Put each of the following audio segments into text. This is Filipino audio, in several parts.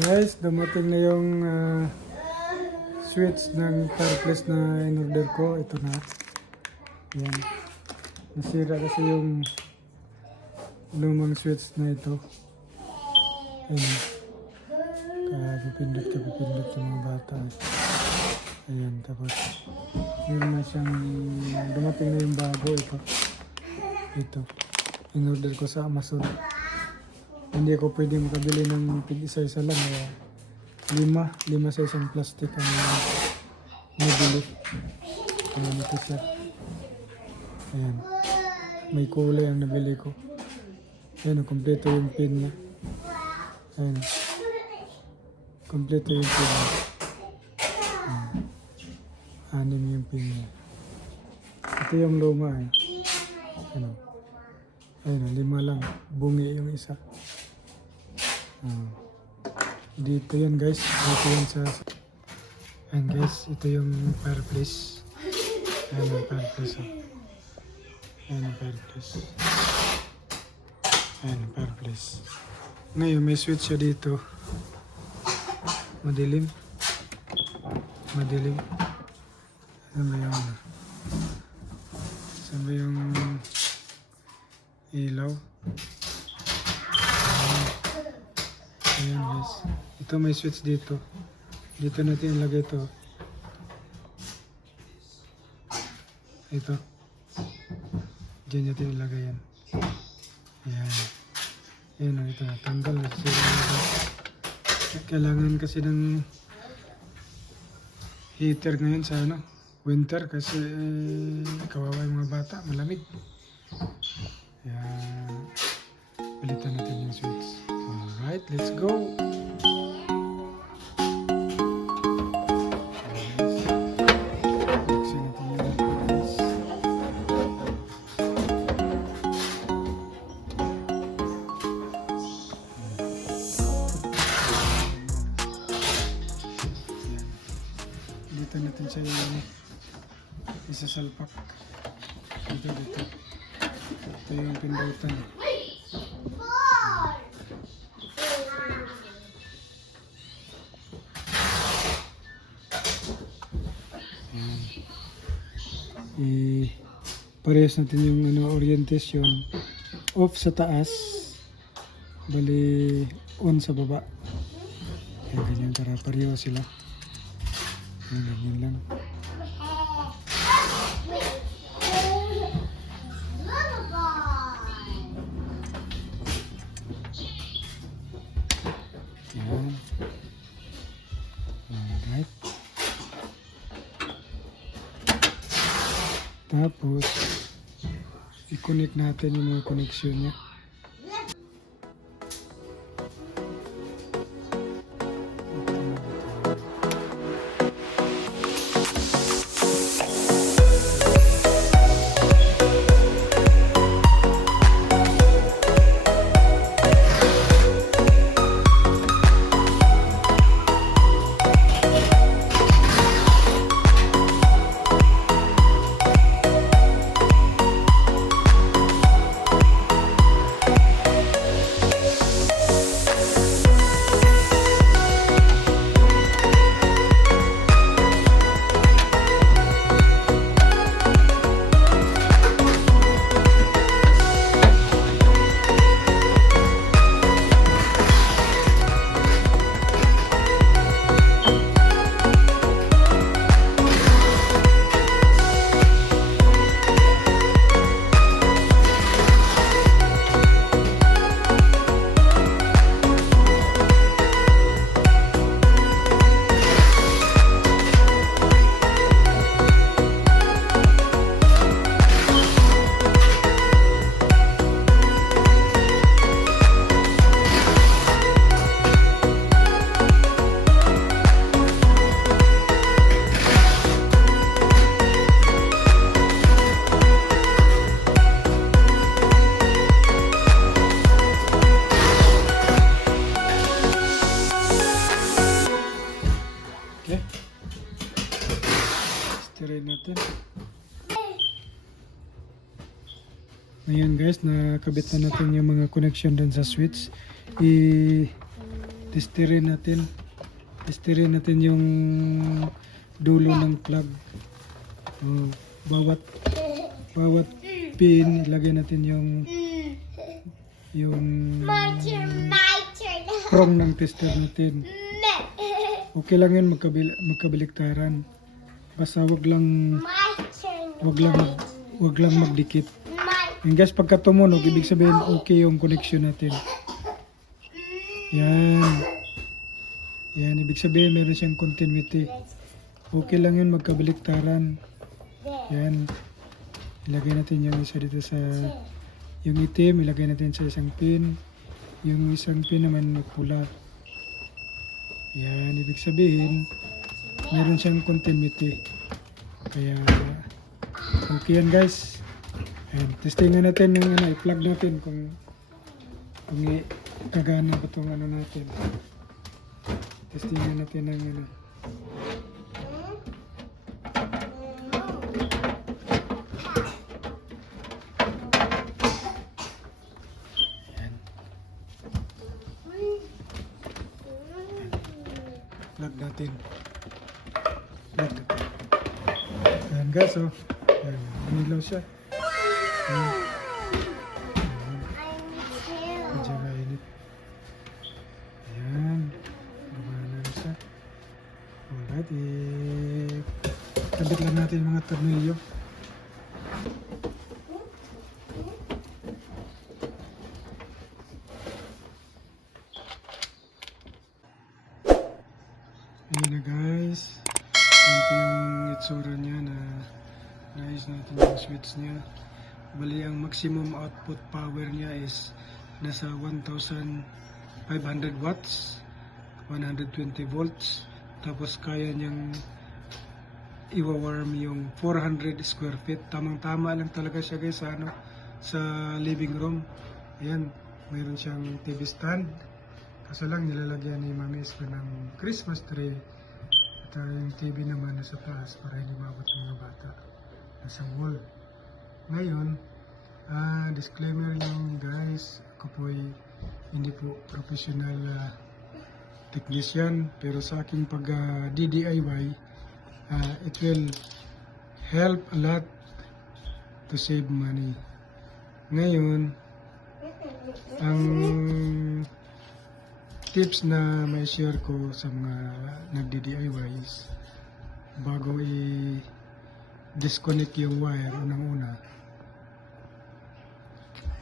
Guys, dumating na yung switch ng fireplace na in-order ko. Ito na. Yan. Nasira kasi yung lumang switch na ito. Ayan. Kapipindot yung mga bata. Ayan. Tapos, meron na siyang dumating na yung bago. Ito. In-order ko sa Amazon. Hindi ako pwede makabili ng tig-isa-isa lang. Kaya lima sa isang plastic ang nabili. Ayan, ito siya. Ayan. May kulay ang nabili ko. Ayan, kompleto yung pin niya. Ayan. Kompleto yung pin niya. Anim yung pin niya. Ito yung luma eh. Ayan. Ayan, 5 lang. Bungi yung isa. Dito yan guys. Dito yan sa... Ayan guys, ito yung fireplace. Ayan yung fireplace. Ayan yung fireplace. Ayan yung fireplace. Ngayon may switch siya dito. Madilim. Madilim. Saan ba yung ilaw? Ayan guys. Ito may switch dito. Dito natin ilagay ito. Ito. Diyan natin ilagay yan. Ayan. Ayan o, ito. Tanggal. Kailangan kasi ng heater ngayon sa winter kasi kawawa yung mga bata. Malamig. Ayan. Palitan natin yung switch. Alright, let's go! Buksan natin yung switch. Dito natin siya yung isasalpak. Dito. Ito yung pindutan. Parehas natin yung orientation. Off sa taas. Bali on sa baba. Kaya ganyan para pareho sila. Ganyan lang. Yan. Alright. Tapos, i-connect natin yung mga connection niya. Try natin. Ayan. Ayan guys, nakabit na natin yung mga connection dun sa switch. Testerin natin. Testerin natin yung dulo ng plug. Oh, bawat pin, ilagay natin yung My turn. prong ng tester natin. Okay lang yun, magkabaliktaran. Basta wag lang magdikit. And guys, pagka tumunog, ibig sabihin okay yung connection natin. Yan. Yan, ibig sabihin meron siyang continuity. Okay lang yun, magkabaliktaran. Yan. Ilagay natin yung isa dito sa yung itim, ilagay natin sa isang pin. Yung isang pin naman na pula. Yan, ibig sabihin meron siyang continuity. Kaya okay yan guys. Ayan, testingan natin yung i-plug natin kung kagana ba itong natin. Testingan natin ng Ayan. Plug natin. Plug natin. Ayan guys, oh. Ayan, umilaw siya. Ayan. Medyo mainit. Ayan. Gumana na siya. Alright, kabit lang natin yung mga tornilyo. Ayan na guys. Ito yung itsura niya na naayos natin yung switch niya. Bali ang maximum output power niya is nasa 1,500 watts, 120 volts. Tapos kaya niyang iwa-warm yung 400 square feet. Tamang-tama lang talaga siya guys sa living room. Ayan, mayroon siyang TV stand. Kaso lang nilalagyan ni Mami Isko ng Christmas tree. At yung TV naman nasa taas para hindi maabot ng mga bata. Nasa wall. Ngayon, disclaimer lang guys, ako po ay hindi po professional technician, pero sa aking pag DIY, it will help a lot to save money. Ngayon, ang tips na may share ko sa mga nagdi-DIY is bago i-disconnect yung wire unang-una,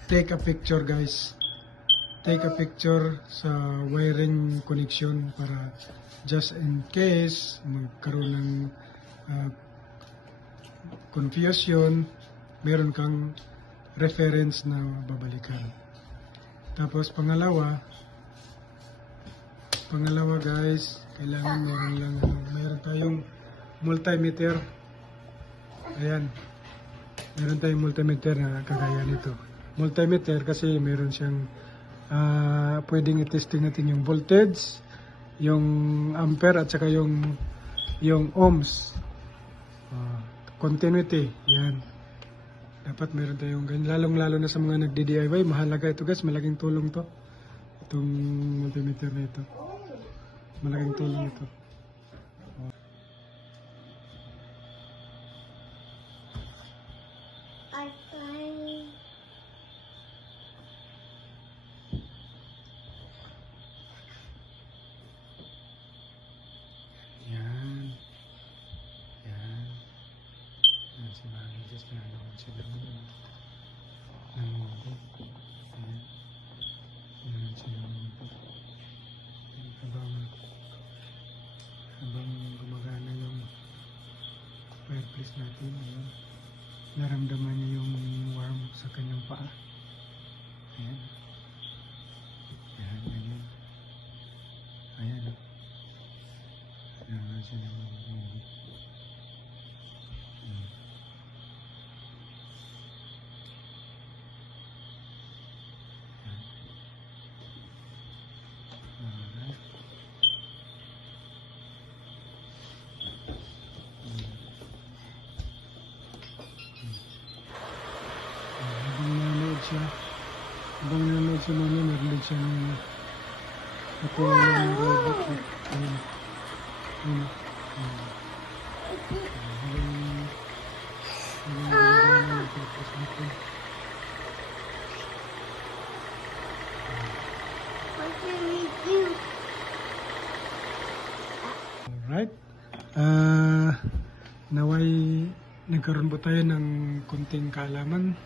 take a picture guys. Take a picture sa wiring connection para just in case magkaroon ng confusion, meron kang reference na babalikan. Tapos pangalawa guys, kailangan meron tayong multimeter. Ayan. Meron tayong multimeter na kagaya nito. Multimeter kasi meron siyang pwedeng i-testing natin yung voltage, yung ampere at saka yung ohms. Continuity. Yan. Dapat meron tayong ganyan. Lalong-lalo na sa mga nagdi-DIY, mahalaga ito guys, malaking tulong to. Itong multimeter na ito. Malaking tulong ito. Yan. Yan. Yan si Mami. Just nanonood sila ngayon. Nanonood. Yan. Yan sila nanonood. Habang gumagana yung fireplace natin, ayan, naramdaman niya yung warm sa kanyang paa. Ayan. Ayan, ayan. Ayan. Ayan, siya naman. Ayan. Habang nanonood siya, Mami, meron din siya ng Ito yung robot. Ayun. Ayun. Alright. Naway nagkaroon po tayo ng konting kaalaman,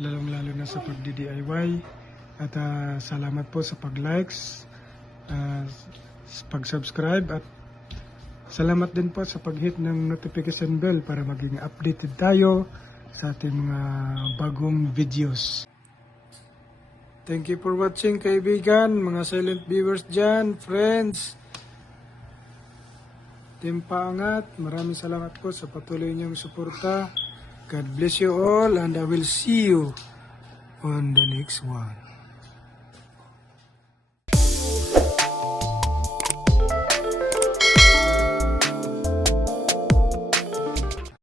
lalong-lalo na sa pagdi-DIY. At salamat po sa pag-likes, sa pag-subscribe, at salamat din po sa pag-hit ng notification bell para maging updated tayo sa ating mga bagong videos. Thank you for watching, kaibigan, mga silent viewers dyan, friends. Team Paangat, maraming salamat po sa patuloy niyong suporta. God bless you all, and I will see you on the next one.